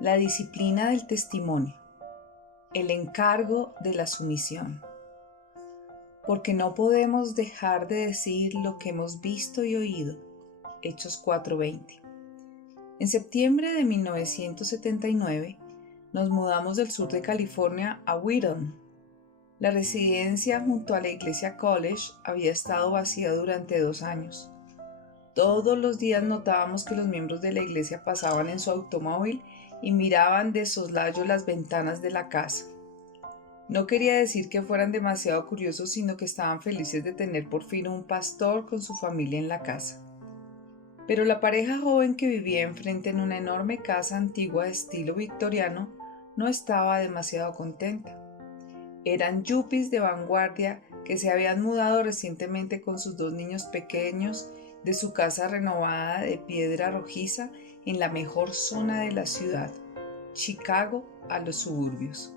La disciplina del testimonio. El encargo de la sumisión. Porque no podemos dejar de decir lo que hemos visto y oído. Hechos 4:20. En septiembre de 1979 nos mudamos del sur de California a Wheaton. La residencia junto a la iglesia College había estado vacía durante 2 años. Todos los días notábamos que los miembros de la iglesia pasaban en su automóvil y miraban de soslayo las ventanas de la casa. No quería decir que fueran demasiado curiosos, sino que estaban felices de tener por fin un pastor con su familia en la casa. Pero la pareja joven que vivía enfrente en una enorme casa antigua de estilo victoriano no estaba demasiado contenta. Eran yuppies de vanguardia que se habían mudado recientemente con sus 2 niños pequeños de su casa renovada de piedra rojiza en la mejor zona de la ciudad, Chicago, a los suburbios.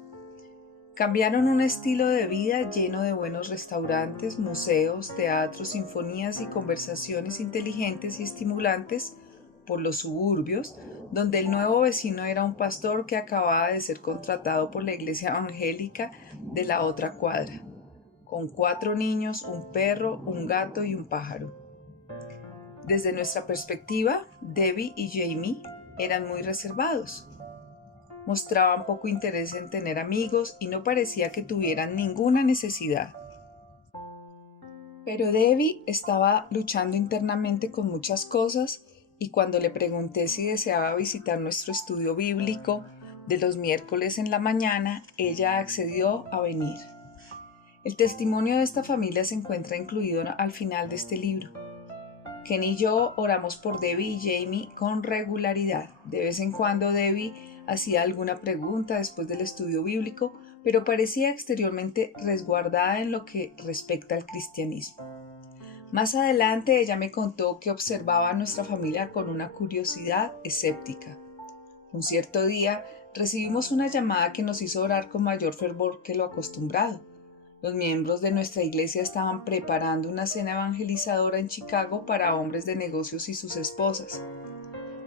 Cambiaron un estilo de vida lleno de buenos restaurantes, museos, teatros, sinfonías y conversaciones inteligentes y estimulantes por los suburbios, donde el nuevo vecino era un pastor que acababa de ser contratado por la iglesia evangélica de la otra cuadra, con 4 niños, un perro, un gato y un pájaro. Desde nuestra perspectiva, Debbie y Jamie eran muy reservados. Mostraban poco interés en tener amigos y no parecía que tuvieran ninguna necesidad. Pero Debbie estaba luchando internamente con muchas cosas y cuando le pregunté si deseaba visitar nuestro estudio bíblico de los miércoles en la mañana, ella accedió a venir. El testimonio de esta familia se encuentra incluido al final de este libro. Ken y yo oramos por Debbie y Jamie con regularidad. De vez en cuando Debbie hacía alguna pregunta después del estudio bíblico, pero parecía exteriormente resguardada en lo que respecta al cristianismo. Más adelante ella me contó que observaba a nuestra familia con una curiosidad escéptica. Un cierto día recibimos una llamada que nos hizo orar con mayor fervor que lo acostumbrado. Los miembros de nuestra iglesia estaban preparando una cena evangelizadora en Chicago para hombres de negocios y sus esposas.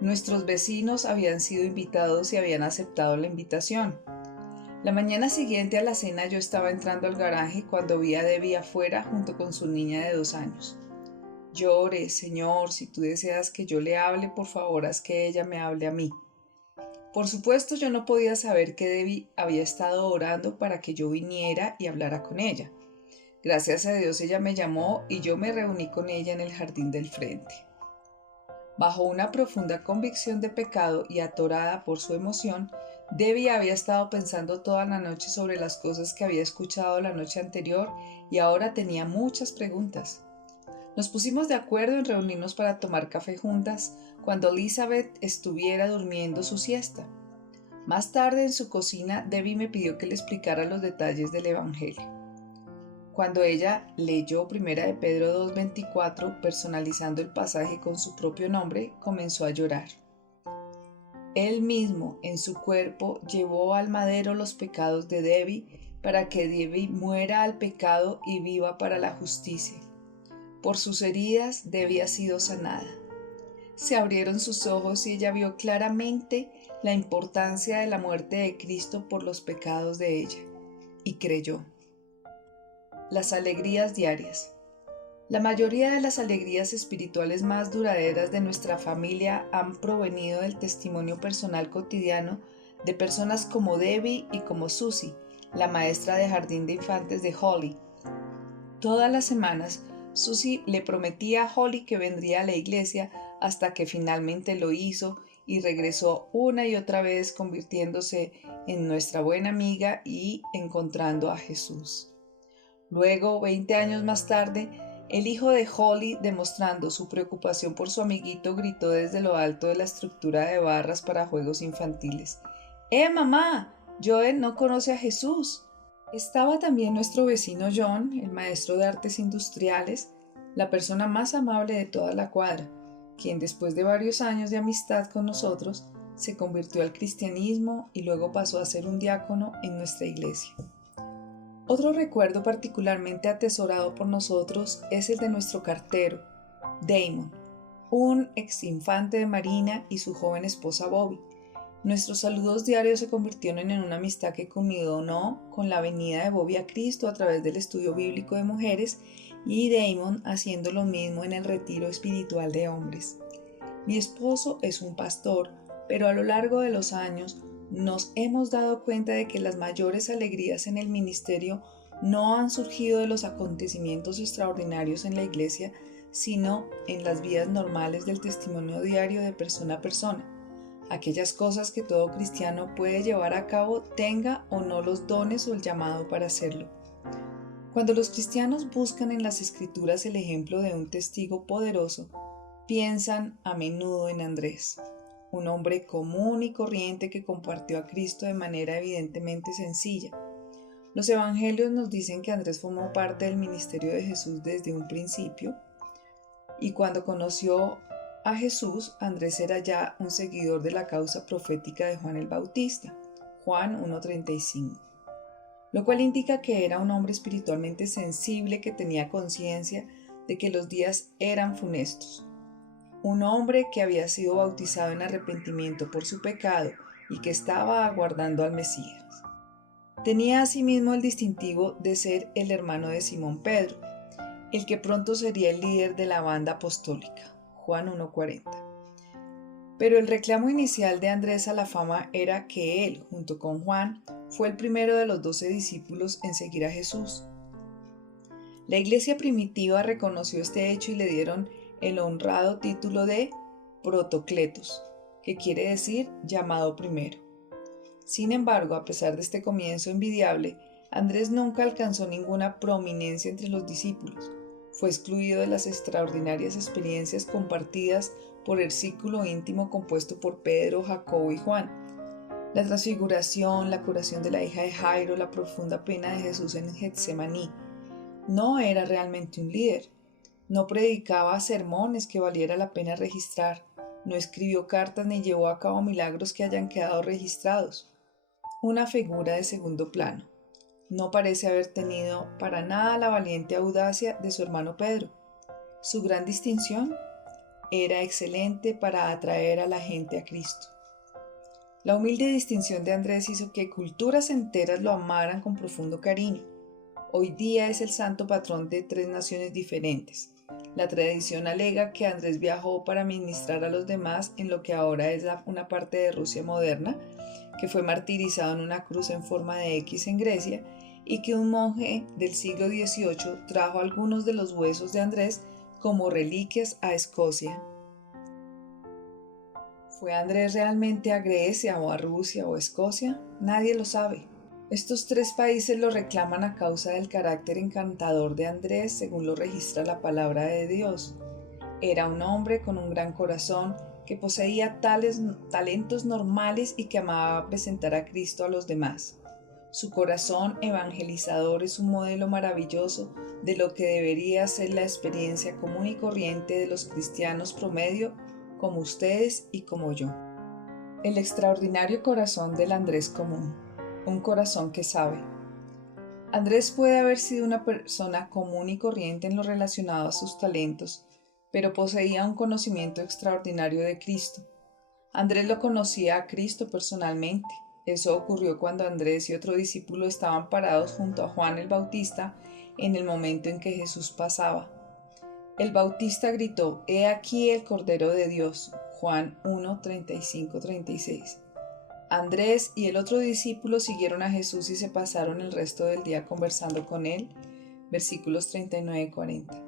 Nuestros vecinos habían sido invitados y habían aceptado la invitación. La mañana siguiente a la cena yo estaba entrando al garaje cuando vi a Debbie afuera junto con su niña de 2 años. Yo oré: Señor, si tú deseas que yo le hable, por favor haz que ella me hable a mí. Por supuesto, yo no podía saber que Debbie había estado orando para que yo viniera y hablara con ella. Gracias a Dios ella me llamó y yo me reuní con ella en el jardín del frente. Bajo una profunda convicción de pecado y atorada por su emoción, Debbie había estado pensando toda la noche sobre las cosas que había escuchado la noche anterior y ahora tenía muchas preguntas. Nos pusimos de acuerdo en reunirnos para tomar café juntas cuando Elizabeth estuviera durmiendo su siesta. Más tarde en su cocina, Debbie me pidió que le explicara los detalles del Evangelio. Cuando ella leyó 1 de Pedro 2:24, personalizando el pasaje con su propio nombre, comenzó a llorar. Él mismo, en su cuerpo, llevó al madero los pecados de Debbie para que Debbie muera al pecado y viva para la justicia. Por sus heridas Debbie ha sido sanada. Se abrieron sus ojos y ella vio claramente la importancia de la muerte de Cristo por los pecados de ella, y creyó. Las alegrías diarias. La mayoría de las alegrías espirituales más duraderas de nuestra familia han provenido del testimonio personal cotidiano de personas como Debbie y como Susie, la maestra de jardín de infantes de Holly. Todas las semanas, Susie le prometía a Holly que vendría a la iglesia hasta que finalmente lo hizo y regresó una y otra vez convirtiéndose en nuestra buena amiga y encontrando a Jesús. Luego, 20 años más tarde, el hijo de Holly, demostrando su preocupación por su amiguito, gritó desde lo alto de la estructura de barras para juegos infantiles: mamá! Joel no conoce a Jesús. Estaba también nuestro vecino John, el maestro de artes industriales, la persona más amable de toda la cuadra, quien después de varios años de amistad con nosotros, se convirtió al cristianismo y luego pasó a ser un diácono en nuestra iglesia. Otro recuerdo particularmente atesorado por nosotros es el de nuestro cartero, Damon, un exinfante de Marina, y su joven esposa Bobby. Nuestros saludos diarios se convirtieron en una amistad que culminó con la venida de Bobby a Cristo a través del estudio bíblico de mujeres y Damon haciendo lo mismo en el retiro espiritual de hombres. Mi esposo es un pastor, pero a lo largo de los años nos hemos dado cuenta de que las mayores alegrías en el ministerio no han surgido de los acontecimientos extraordinarios en la iglesia, sino en las vidas normales del testimonio diario de persona a persona. Aquellas cosas que todo cristiano puede llevar a cabo, tenga o no los dones o el llamado para hacerlo. Cuando los cristianos buscan en las Escrituras el ejemplo de un testigo poderoso, piensan a menudo en Andrés, un hombre común y corriente que compartió a Cristo de manera evidentemente sencilla. Los evangelios nos dicen que Andrés formó parte del ministerio de Jesús desde un principio, y cuando conoció a Jesús, Andrés era ya un seguidor de la causa profética de Juan el Bautista, Juan 1:35, lo cual indica que era un hombre espiritualmente sensible que tenía conciencia de que los días eran funestos. Un hombre que había sido bautizado en arrepentimiento por su pecado y que estaba aguardando al Mesías. Tenía asimismo el distintivo de ser el hermano de Simón Pedro, el que pronto sería el líder de la banda apostólica, Juan 1:40. Pero el reclamo inicial de Andrés a la fama era que él, junto con Juan, fue el primero de los 12 discípulos en seguir a Jesús. La iglesia primitiva reconoció este hecho y le dieron el honrado título de Protocletos, que quiere decir llamado primero. Sin embargo, a pesar de este comienzo envidiable, Andrés nunca alcanzó ninguna prominencia entre los discípulos. Fue excluido de las extraordinarias experiencias compartidas por el círculo íntimo compuesto por Pedro, Jacobo y Juan. La transfiguración, la curación de la hija de Jairo, la profunda pena de Jesús en Getsemaní. No era realmente un líder. No predicaba sermones que valiera la pena registrar. No escribió cartas ni llevó a cabo milagros que hayan quedado registrados. Una figura de segundo plano. No parece haber tenido para nada la valiente audacia de su hermano Pedro. Su gran distinción era excelente para atraer a la gente a Cristo. La humilde distinción de Andrés hizo que culturas enteras lo amaran con profundo cariño. Hoy día es el santo patrón de 3 naciones diferentes. La tradición alega que Andrés viajó para ministrar a los demás en lo que ahora es una parte de Rusia moderna, que fue martirizado en una cruz en forma de X en Grecia, y que un monje del siglo XVIII trajo algunos de los huesos de Andrés como reliquias a Escocia. ¿Fue Andrés realmente a Grecia o a Rusia o a Escocia? Nadie lo sabe. Estos 3 países lo reclaman a causa del carácter encantador de Andrés, según lo registra la palabra de Dios. Era un hombre con un gran corazón que poseía tales talentos normales y que amaba presentar a Cristo a los demás. Su corazón evangelizador es un modelo maravilloso de lo que debería ser la experiencia común y corriente de los cristianos promedio, como ustedes y como yo. El extraordinario corazón del Andrés común, un corazón que sabe. Andrés puede haber sido una persona común y corriente en lo relacionado a sus talentos, pero poseía un conocimiento extraordinario de Cristo. Andrés lo conocía a Cristo personalmente. Eso ocurrió cuando Andrés y otro discípulo estaban parados junto a Juan el Bautista en el momento en que Jesús pasaba. El Bautista gritó: «He aquí el Cordero de Dios», Juan 1:35-36. Andrés y el otro discípulo siguieron a Jesús y se pasaron el resto del día conversando con él, versículos 39-40.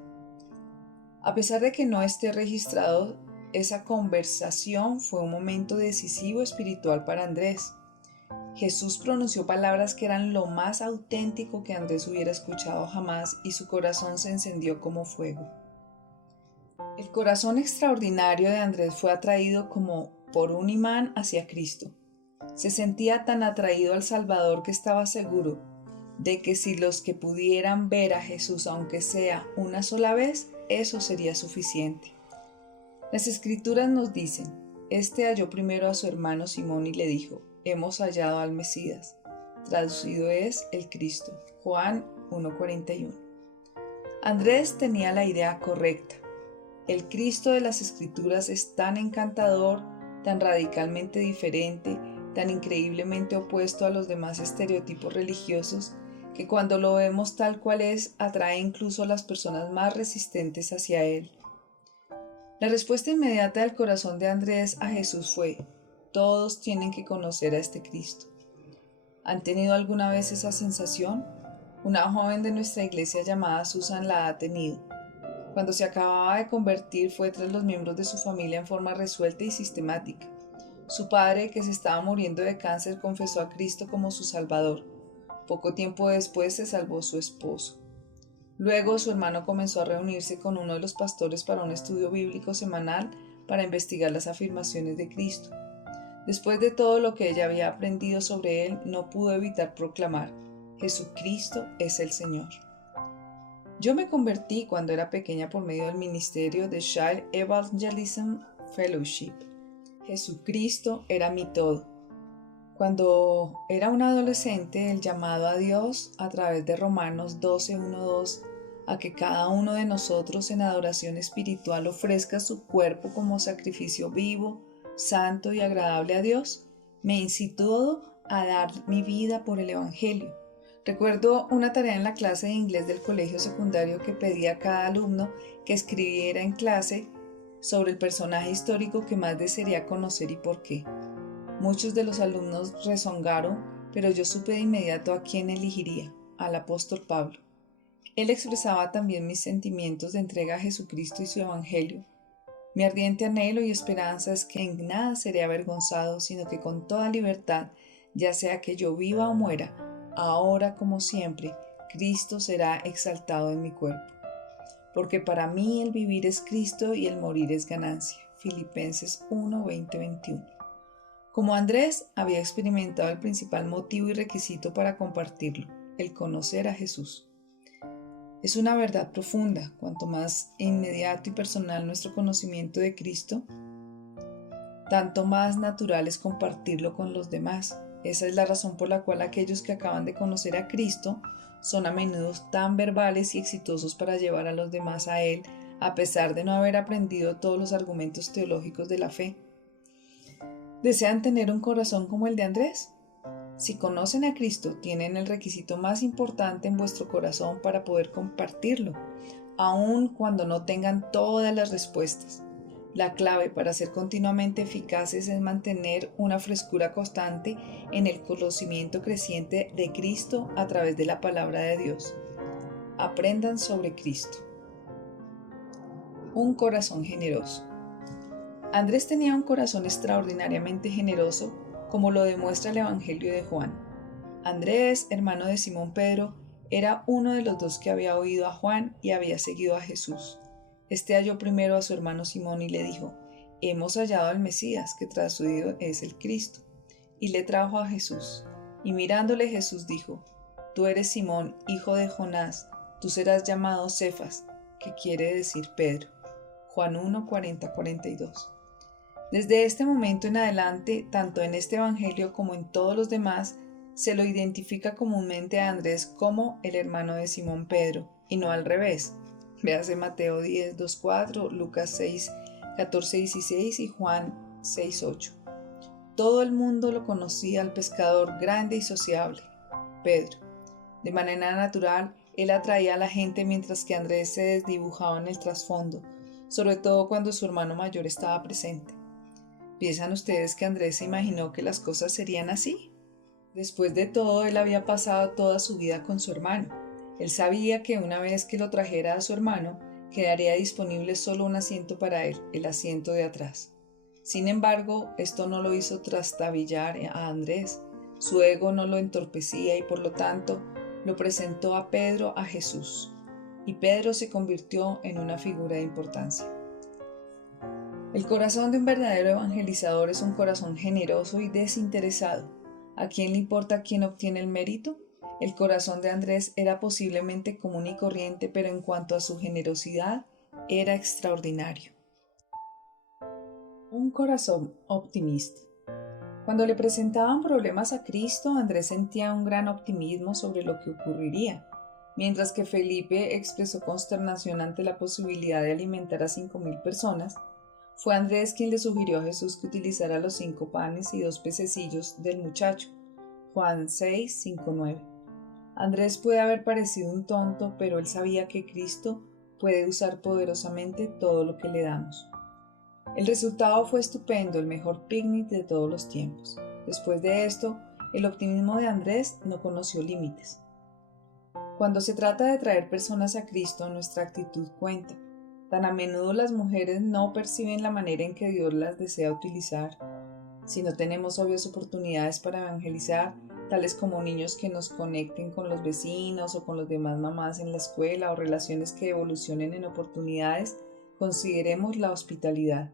A pesar de que no esté registrado, esa conversación fue un momento decisivo espiritual para Andrés. Jesús pronunció palabras que eran lo más auténtico que Andrés hubiera escuchado jamás y su corazón se encendió como fuego. El corazón extraordinario de Andrés fue atraído como por un imán hacia Cristo. Se sentía tan atraído al Salvador que estaba seguro de que si los que pudieran ver a Jesús aunque sea una sola vez, eso sería suficiente. Las Escrituras nos dicen: «Este halló primero a su hermano Simón y le dijo: hemos hallado al Mesías», traducido es el Cristo, Juan 1:41. Andrés tenía la idea correcta. El Cristo de las Escrituras es tan encantador tan radicalmente diferente, tan increíblemente opuesto a los demás estereotipos religiosos, que cuando lo vemos tal cual es, atrae incluso a las personas más resistentes hacia él. La respuesta inmediata del corazón de Andrés a Jesús fue: todos tienen que conocer a este Cristo. ¿Han tenido alguna vez esa sensación? Una joven de nuestra iglesia llamada Susan la ha tenido. Cuando se acababa de convertir, fue tras los miembros de su familia en forma resuelta y sistemática. Su padre, que se estaba muriendo de cáncer, confesó a Cristo como su Salvador. Poco tiempo después se salvó su esposo. Luego su hermano comenzó a reunirse con uno de los pastores para un estudio bíblico semanal para investigar las afirmaciones de Cristo. Después de todo lo que ella había aprendido sobre él, no pudo evitar proclamar: Jesucristo es el Señor. Yo me convertí cuando era pequeña por medio del ministerio de Child Evangelism Fellowship. Jesucristo era mi todo. Cuando era una adolescente, el llamado a Dios a través de Romanos 12:1-2 a que cada uno de nosotros en adoración espiritual ofrezca su cuerpo como sacrificio vivo, santo y agradable a Dios, me incitó a dar mi vida por el Evangelio. Recuerdo una tarea en la clase de inglés del colegio secundario que pedía a cada alumno que escribiera en clase sobre el personaje histórico que más desearía conocer y por qué. Muchos de los alumnos rezongaron, pero yo supe de inmediato a quién elegiría: al apóstol Pablo. Él expresaba también mis sentimientos de entrega a Jesucristo y su Evangelio. Mi ardiente anhelo y esperanza es que en nada seré avergonzado, sino que con toda libertad, ya sea que yo viva o muera, ahora como siempre, Cristo será exaltado en mi cuerpo. Porque para mí el vivir es Cristo y el morir es ganancia. Filipenses 1:20-21. Como Andrés, había experimentado el principal motivo y requisito para compartirlo: el conocer a Jesús. Es una verdad profunda. Cuanto más inmediato y personal nuestro conocimiento de Cristo, tanto más natural es compartirlo con los demás. Esa es la razón por la cual aquellos que acaban de conocer a Cristo son a menudo tan verbales y exitosos para llevar a los demás a Él, a pesar de no haber aprendido todos los argumentos teológicos de la fe. ¿Desean tener un corazón como el de Andrés? Si conocen a Cristo, tienen el requisito más importante en vuestro corazón para poder compartirlo, aun cuando no tengan todas las respuestas. La clave para ser continuamente eficaces es mantener una frescura constante en el conocimiento creciente de Cristo a través de la palabra de Dios. Aprendan sobre Cristo. Un corazón generoso. Andrés tenía un corazón extraordinariamente generoso, como lo demuestra el Evangelio de Juan. Andrés, hermano de Simón Pedro, era uno de los dos que había oído a Juan y había seguido a Jesús. Este halló primero a su hermano Simón y le dijo: hemos hallado al Mesías, que traducido es el Cristo. Y le trajo a Jesús. Y mirándole Jesús dijo: tú eres Simón, hijo de Jonás, tú serás llamado Cefas, que quiere decir Pedro. Juan 1:40-42. Desde este momento en adelante, tanto en este evangelio como en todos los demás, se lo identifica comúnmente a Andrés como el hermano de Simón Pedro, y no al revés. Véase Mateo 10:2-4, Lucas 6:14-16 y Juan 6:8. Todo el mundo lo conocía al pescador grande y sociable, Pedro. De manera natural, él atraía a la gente mientras que Andrés se desdibujaba en el trasfondo, sobre todo cuando su hermano mayor estaba presente. ¿Piensan ustedes que Andrés se imaginó que las cosas serían así? Después de todo, él había pasado toda su vida con su hermano. Él sabía que una vez que lo trajera a su hermano, quedaría disponible solo un asiento para él, el asiento de atrás. Sin embargo, esto no lo hizo trastabillar a Andrés. Su ego no lo entorpecía y por lo tanto lo presentó a Pedro a Jesús. Y Pedro se convirtió en una figura de importancia. El corazón de un verdadero evangelizador es un corazón generoso y desinteresado. ¿A quién le importa quién obtiene el mérito? El corazón de Andrés era posiblemente común y corriente, pero en cuanto a su generosidad, era extraordinario. Un corazón optimista. Cuando le presentaban problemas a Cristo, Andrés sentía un gran optimismo sobre lo que ocurriría. Mientras que Felipe expresó consternación ante la posibilidad de alimentar a 5,000 personas, Fue Andrés quien le sugirió a Jesús que utilizara los 5 panes y 2 pececillos del muchacho. Juan 6, 5, 9. Andrés puede haber parecido un tonto, pero él sabía que Cristo puede usar poderosamente todo lo que le damos. El resultado fue estupendo, el mejor picnic de todos los tiempos. Después de esto, el optimismo de Andrés no conoció límites. Cuando se trata de traer personas a Cristo, nuestra actitud cuenta. Tan a menudo las mujeres no perciben la manera en que Dios las desea utilizar. Si no tenemos obvias oportunidades para evangelizar, tales como niños que nos conecten con los vecinos o con los demás mamás en la escuela o relaciones que evolucionen en oportunidades, consideremos la hospitalidad.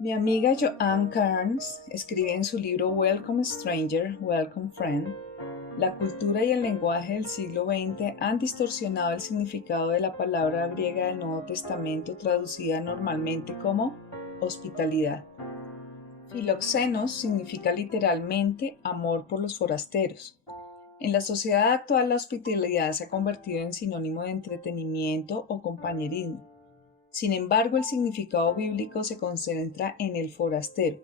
Mi amiga Joanne Carnes escribe en su libro Welcome Stranger, Welcome Friend: la cultura y el lenguaje del siglo XX han distorsionado el significado de la palabra griega del Nuevo Testamento traducida normalmente como hospitalidad. Filoxenos significa literalmente amor por los forasteros. En la sociedad actual la hospitalidad se ha convertido en sinónimo de entretenimiento o compañerismo. Sin embargo, el significado bíblico se concentra en el forastero,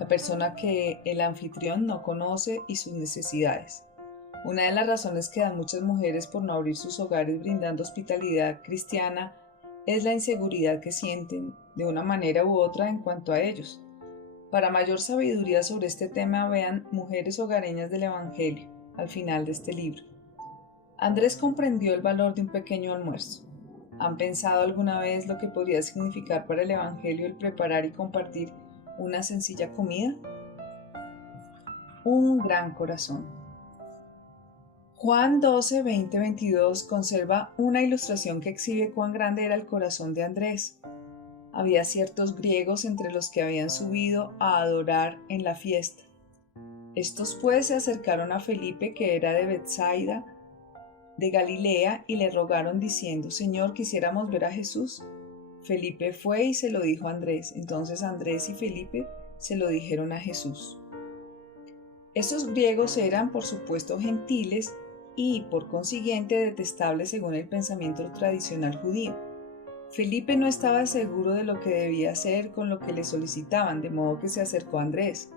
la persona que el anfitrión no conoce y sus necesidades. Una de las razones que dan muchas mujeres por no abrir sus hogares brindando hospitalidad cristiana es la inseguridad que sienten de una manera u otra en cuanto a ellos. Para mayor sabiduría sobre este tema, vean Mujeres Hogareñas del Evangelio, al final de este libro. Andrés comprendió el valor de un pequeño almuerzo. ¿Han pensado alguna vez lo que podría significar para el Evangelio el preparar y compartir una sencilla comida? Un gran corazón. Juan 12, 20, 22 conserva una ilustración que exhibe cuán grande era el corazón de Andrés. Había ciertos griegos entre los que habían subido a adorar en la fiesta. Estos pues se acercaron a Felipe, que era de Betsaida, de Galilea, y le rogaron diciendo: Señor, quisiéramos ver a Jesús. Felipe fue y se lo dijo a Andrés. Entonces Andrés y Felipe se lo dijeron a Jesús. Estos griegos eran, por supuesto, gentiles y, por consiguiente, detestables según el pensamiento tradicional judío. Felipe no estaba seguro de lo que debía hacer con lo que le solicitaban, de modo que se acercó a Andrés.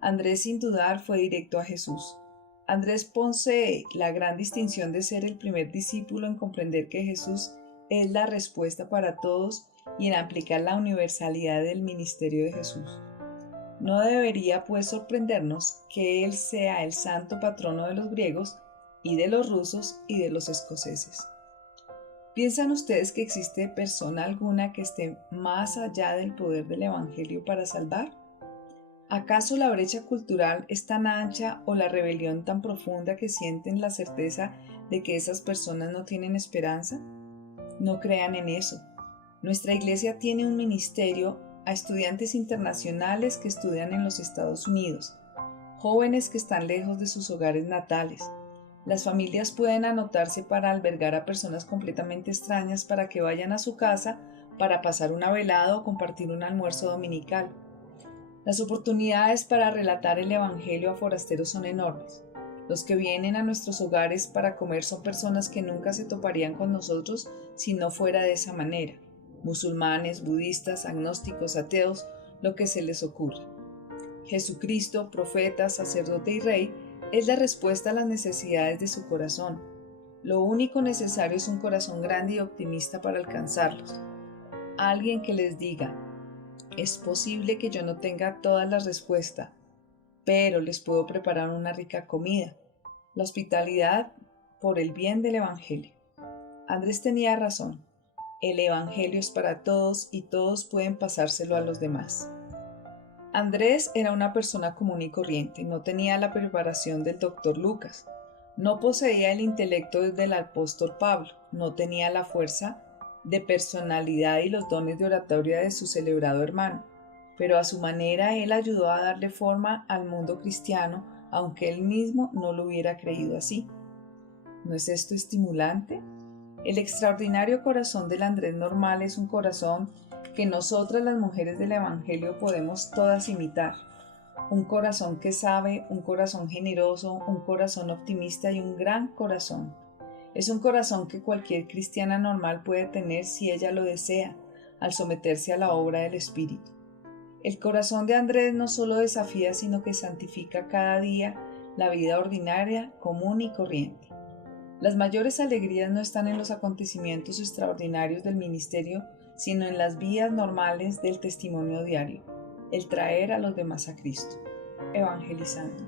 Andrés, sin dudar, fue directo a Jesús. Andrés posee la gran distinción de ser el primer discípulo en comprender que Jesús es la respuesta para todos y en aplicar la universalidad del ministerio de Jesús. No debería pues sorprendernos que Él sea el santo patrono de los griegos y de los rusos y de los escoceses. ¿Piensan ustedes que existe persona alguna que esté más allá del poder del Evangelio para salvar? ¿Acaso la brecha cultural es tan ancha o la rebelión tan profunda que sienten la certeza de que esas personas no tienen esperanza? No crean en eso. Nuestra iglesia tiene un ministerio a estudiantes internacionales que estudian en los Estados Unidos, jóvenes que están lejos de sus hogares natales. Las familias pueden anotarse para albergar a personas completamente extrañas para que vayan a su casa para pasar una velada o compartir un almuerzo dominical. Las oportunidades para relatar el Evangelio a forasteros son enormes. Los que vienen a nuestros hogares para comer son personas que nunca se toparían con nosotros si no fuera de esa manera. Musulmanes, budistas, agnósticos, ateos, lo que se les ocurra. Jesucristo, profeta, sacerdote y rey, es la respuesta a las necesidades de su corazón. Lo único necesario es un corazón grande y optimista para alcanzarlos. Alguien que les diga: es posible que yo no tenga todas las respuestas, pero les puedo preparar una rica comida. La hospitalidad por el bien del Evangelio. Andrés tenía razón. El Evangelio es para todos y todos pueden pasárselo a los demás. Andrés era una persona común y corriente, no tenía la preparación del doctor Lucas, no poseía el intelecto del apóstol Pablo, no tenía la fuerza de personalidad y los dones de oratoria de su celebrado hermano, pero a su manera él ayudó a darle forma al mundo cristiano, aunque él mismo no lo hubiera creído así. ¿No es esto estimulante? El extraordinario corazón del Andrés normal es un corazón que nosotras las mujeres del Evangelio podemos todas imitar. Un corazón que sabe, un corazón generoso, un corazón optimista y un gran corazón. Es un corazón que cualquier cristiana normal puede tener si ella lo desea. al someterse a la obra del Espíritu. El corazón de Andrés no solo desafía, sino que santifica cada día la vida ordinaria, común y corriente. Las mayores alegrías no están en los acontecimientos extraordinarios del ministerio, sino en las vías normales del testimonio diario, el traer a los demás a Cristo. Evangelizando.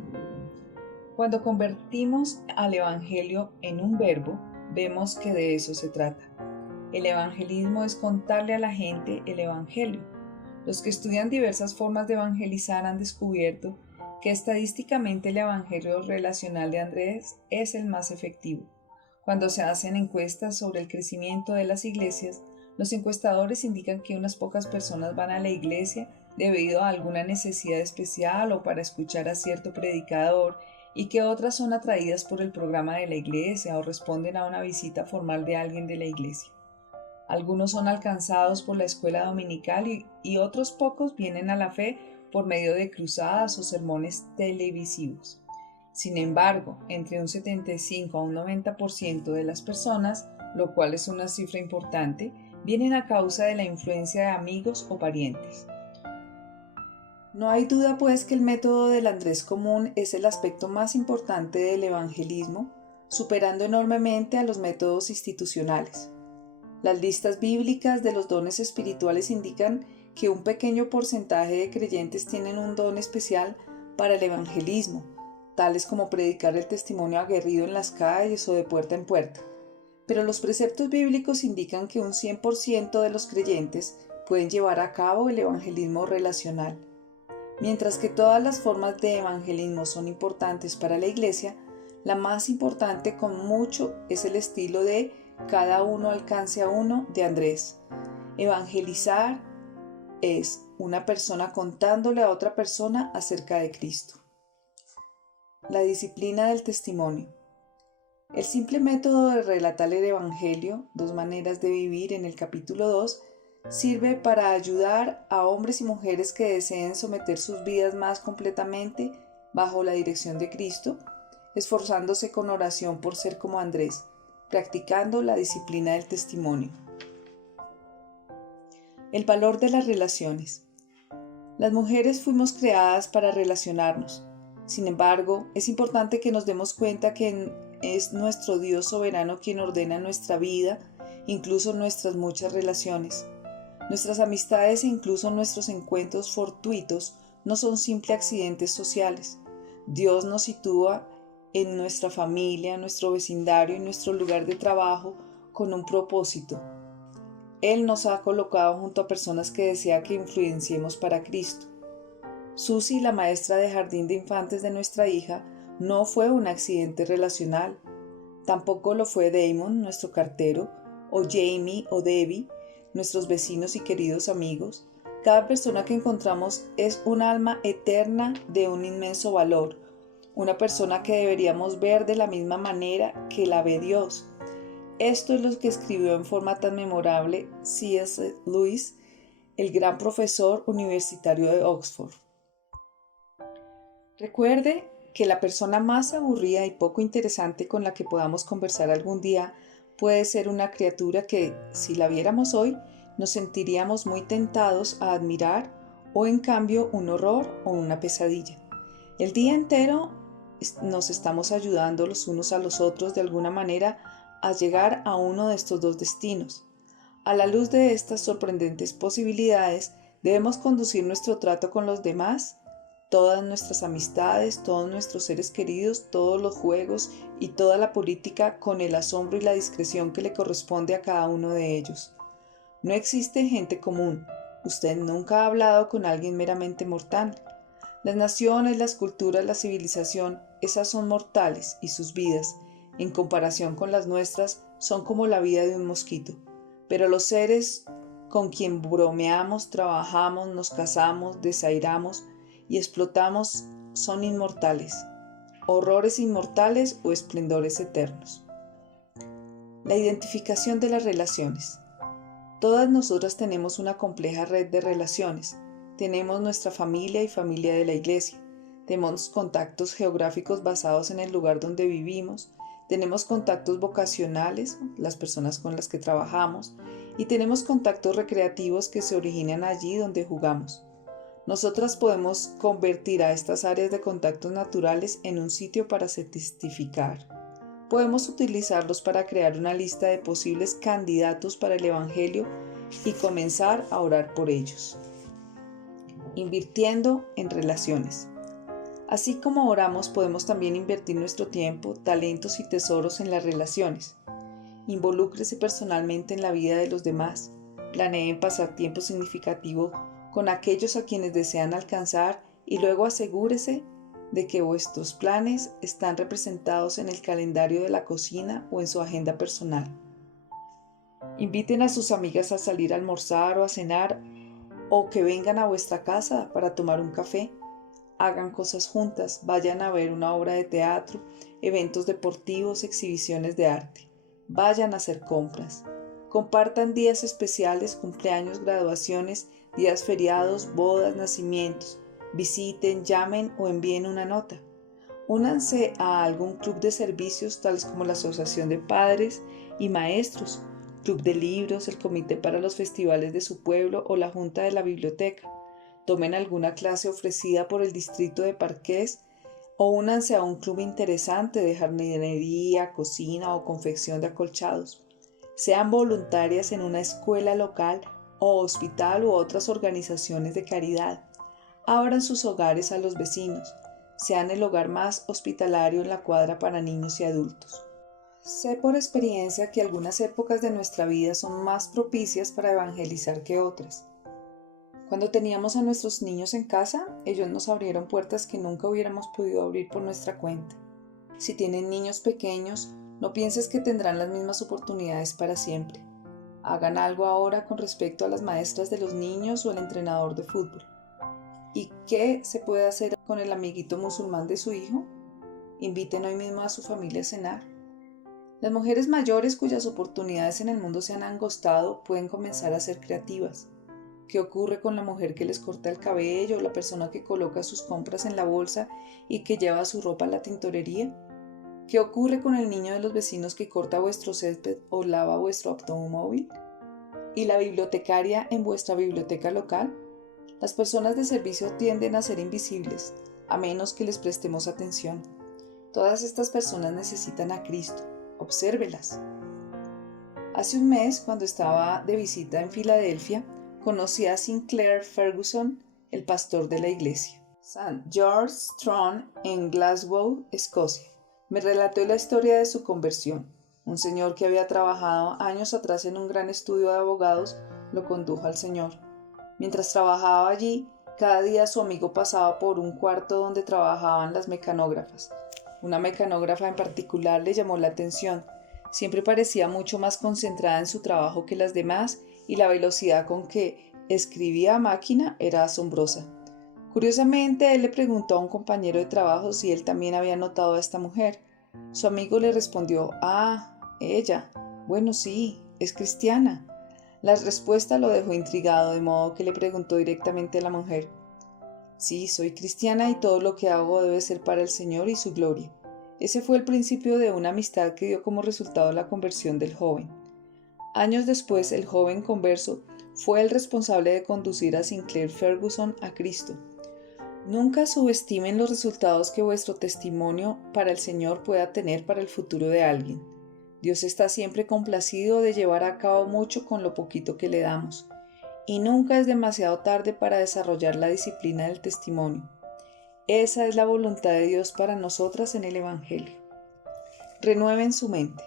Cuando convertimos al Evangelio en un verbo, vemos que de eso se trata. El evangelismo es contarle a la gente el Evangelio. Los que estudian diversas formas de evangelizar han descubierto que estadísticamente el Evangelio relacional de Andrés es el más efectivo. Cuando se hacen encuestas sobre el crecimiento de las iglesias, los encuestadores indican que unas pocas personas van a la iglesia debido a alguna necesidad especial o para escuchar a cierto predicador, y que otras son atraídas por el programa de la iglesia o responden a una visita formal de alguien de la iglesia. Algunos son alcanzados por la escuela dominical y otros pocos vienen a la fe por medio de cruzadas o sermones televisivos. Sin embargo, entre un 75 a un 90% de las personas, lo cual es una cifra importante, vienen a causa de la influencia de amigos o parientes. No hay duda pues que el método del Andrés común es el aspecto más importante del evangelismo, superando enormemente a los métodos institucionales. Las listas bíblicas de los dones espirituales indican que un pequeño porcentaje de creyentes tienen un don especial para el evangelismo, tales como predicar el testimonio aguerrido en las calles o de puerta en puerta. Pero los preceptos bíblicos indican que un 100% de los creyentes pueden llevar a cabo el evangelismo relacional. Mientras que todas las formas de evangelismo son importantes para la iglesia, la más importante con mucho es el estilo de cada uno alcance a uno de Andrés. Evangelizar es una persona contándole a otra persona acerca de Cristo. La disciplina del testimonio. El simple método de relatar el Evangelio, 2 maneras de vivir en el capítulo 2, sirve para ayudar a hombres y mujeres que deseen someter sus vidas más completamente bajo la dirección de Cristo, esforzándose con oración por ser como Andrés, practicando la disciplina del testimonio. El valor de las relaciones. Las mujeres fuimos creadas para relacionarnos. Sin embargo, es importante que nos demos cuenta que es nuestro Dios soberano quien ordena nuestra vida, incluso nuestras muchas relaciones. Nuestras amistades e incluso nuestros encuentros fortuitos no son simples accidentes sociales. Dios nos sitúa en nuestra familia, nuestro vecindario y nuestro lugar de trabajo con un propósito. Él nos ha colocado junto a personas que desea que influenciemos para Cristo. Susie, la maestra de jardín de infantes de nuestra hija, no fue un accidente relacional. Tampoco lo fue Damon, nuestro cartero, o Jamie o Debbie, nuestros vecinos y queridos amigos. Cada persona que encontramos es un alma eterna de un inmenso valor, una persona que deberíamos ver de la misma manera que la ve Dios. Esto es lo que escribió en forma tan memorable C.S. Lewis, el gran profesor universitario de Oxford. Recuerde que la persona más aburrida y poco interesante con la que podamos conversar algún día puede ser una criatura que, si la viéramos hoy, nos sentiríamos muy tentados a admirar o en cambio un horror o una pesadilla. El día entero nos estamos ayudando los unos a los otros de alguna manera a llegar a uno de estos dos destinos. A la luz de estas sorprendentes posibilidades, debemos conducir nuestro trato con los demás, todas nuestras amistades, todos nuestros seres queridos, todos los juegos y toda la política con el asombro y la discreción que le corresponde a cada uno de ellos. No existe gente común. Usted nunca ha hablado con alguien meramente mortal. Las naciones, las culturas, la civilización, esas son mortales y sus vidas, en comparación con las nuestras, son como la vida de un mosquito. Pero los seres con quien bromeamos, trabajamos, nos casamos, desairamos y explotamos son inmortales, horrores inmortales o esplendores eternos. La identificación de las relaciones. Todas nosotras tenemos una compleja red de relaciones. Tenemos nuestra familia y familia de la iglesia. Tenemos contactos geográficos basados en el lugar donde vivimos. Tenemos contactos vocacionales, las personas con las que trabajamos, y tenemos contactos recreativos que se originan allí donde jugamos. Nosotras podemos convertir a estas áreas de contactos naturales en un sitio para testificar. Podemos utilizarlos para crear una lista de posibles candidatos para el Evangelio y comenzar a orar por ellos. Invirtiendo en relaciones. Así como oramos, podemos también invertir nuestro tiempo, talentos y tesoros en las relaciones. Involúcrese personalmente en la vida de los demás. Planeen pasar tiempo significativo con aquellos a quienes desean alcanzar y luego asegúrese de que vuestros planes están representados en el calendario de la cocina o en su agenda personal. Inviten a sus amigas a salir a almorzar o a cenar o que vengan a vuestra casa para tomar un café. Hagan cosas juntas, vayan a ver una obra de teatro, eventos deportivos, exhibiciones de arte. Vayan a hacer compras. Compartan días especiales, cumpleaños, graduaciones, días feriados, bodas, nacimientos. Visiten, llamen o envíen una nota. Únanse a algún club de servicios tales como la Asociación de Padres y Maestros, Club de Libros, el Comité para los Festivales de su pueblo o la Junta de la Biblioteca. Tomen alguna clase ofrecida por el distrito de Parques o únanse a un club interesante de jardinería, cocina o confección de acolchados. Sean voluntarias en una escuela local o hospital u otras organizaciones de caridad. Abran sus hogares a los vecinos. Sean el hogar más hospitalario en la cuadra para niños y adultos. Sé por experiencia que algunas épocas de nuestra vida son más propicias para evangelizar que otras. Cuando teníamos a nuestros niños en casa, ellos nos abrieron puertas que nunca hubiéramos podido abrir por nuestra cuenta. Si tienen niños pequeños, no pienses que tendrán las mismas oportunidades para siempre. Hagan algo ahora con respecto a las maestras de los niños o el entrenador de fútbol. ¿Y qué se puede hacer con el amiguito musulmán de su hijo? Inviten hoy mismo a su familia a cenar. Las mujeres mayores cuyas oportunidades en el mundo se han angostado pueden comenzar a ser creativas. ¿Qué ocurre con la mujer que les corta el cabello o la persona que coloca sus compras en la bolsa y que lleva su ropa a la tintorería? ¿Qué ocurre con el niño de los vecinos que corta vuestro césped o lava vuestro automóvil? ¿Y la bibliotecaria en vuestra biblioteca local? Las personas de servicio tienden a ser invisibles, a menos que les prestemos atención. Todas estas personas necesitan a Cristo. Obsérvelas. Hace un mes, cuando estaba de visita en Filadelfia, conocí a Sinclair Ferguson, el pastor de la iglesia St. George Strong en Glasgow, Escocia. Me relató la historia de su conversión. Un señor que había trabajado años atrás en un gran estudio de abogados lo condujo al Señor. Mientras trabajaba allí, cada día su amigo pasaba por un cuarto donde trabajaban las mecanógrafas. Una mecanógrafa en particular le llamó la atención. Siempre parecía mucho más concentrada en su trabajo que las demás y la velocidad con que escribía a máquina era asombrosa. Curiosamente, él le preguntó a un compañero de trabajo si él también había notado a esta mujer. Su amigo le respondió: ella. Bueno, sí, es cristiana. La respuesta lo dejó intrigado, de modo que le preguntó directamente a la mujer: sí, soy cristiana y todo lo que hago debe ser para el Señor y su gloria. Ese fue el principio de una amistad que dio como resultado la conversión del joven. Años después, el joven converso fue el responsable de conducir a Sinclair Ferguson a Cristo. Nunca subestimen los resultados que vuestro testimonio para el Señor pueda tener para el futuro de alguien. Dios está siempre complacido de llevar a cabo mucho con lo poquito que le damos, y nunca es demasiado tarde para desarrollar la disciplina del testimonio. Esa es la voluntad de Dios para nosotras en el Evangelio. Renueven su mente.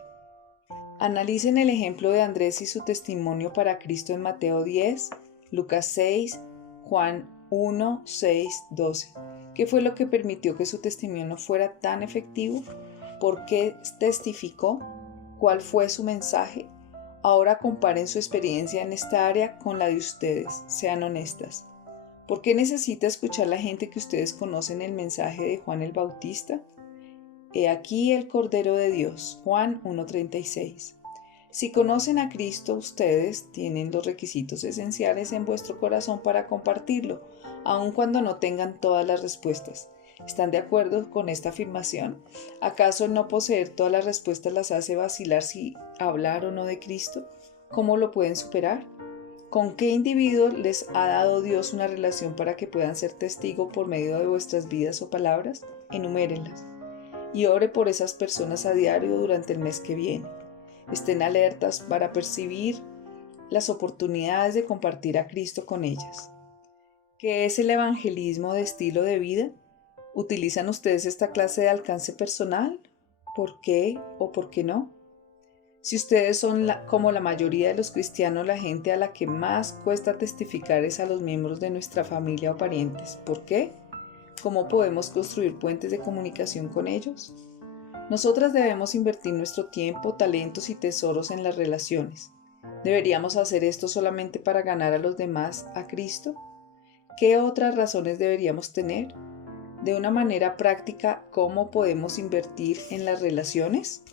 Analicen el ejemplo de Andrés y su testimonio para Cristo en Mateo 10, Lucas 6, Juan 1, 6, 12. ¿Qué fue lo que permitió que su testimonio fuera tan efectivo? ¿Por qué testificó? ¿Cuál fue su mensaje? Ahora comparen su experiencia en esta área con la de ustedes. Sean honestas. ¿Por qué necesita escuchar la gente que ustedes conocen el mensaje de Juan el Bautista? He aquí el Cordero de Dios. Juan 1:36. Si conocen a Cristo, ustedes tienen los requisitos esenciales en vuestro corazón para compartirlo, aun cuando no tengan todas las respuestas. ¿Están de acuerdo con esta afirmación? ¿Acaso el no poseer todas las respuestas las hace vacilar si hablar o no de Cristo? ¿Cómo lo pueden superar? ¿Con qué individuo les ha dado Dios una relación para que puedan ser testigo por medio de vuestras vidas o palabras? Enumérenlas. Y ore por esas personas a diario durante el mes que viene. Estén alertas para percibir las oportunidades de compartir a Cristo con ellas. ¿Qué es el evangelismo de estilo de vida? ¿Utilizan ustedes esta clase de alcance personal? ¿Por qué o por qué no? Si ustedes son como la mayoría de los cristianos, la gente a la que más cuesta testificar es a los miembros de nuestra familia o parientes. ¿Por qué? ¿Cómo podemos construir puentes de comunicación con ellos? Nosotras debemos invertir nuestro tiempo, talentos y tesoros en las relaciones. ¿Deberíamos hacer esto solamente para ganar a los demás a Cristo? ¿Qué otras razones deberíamos tener? De una manera práctica, ¿cómo podemos invertir en las relaciones?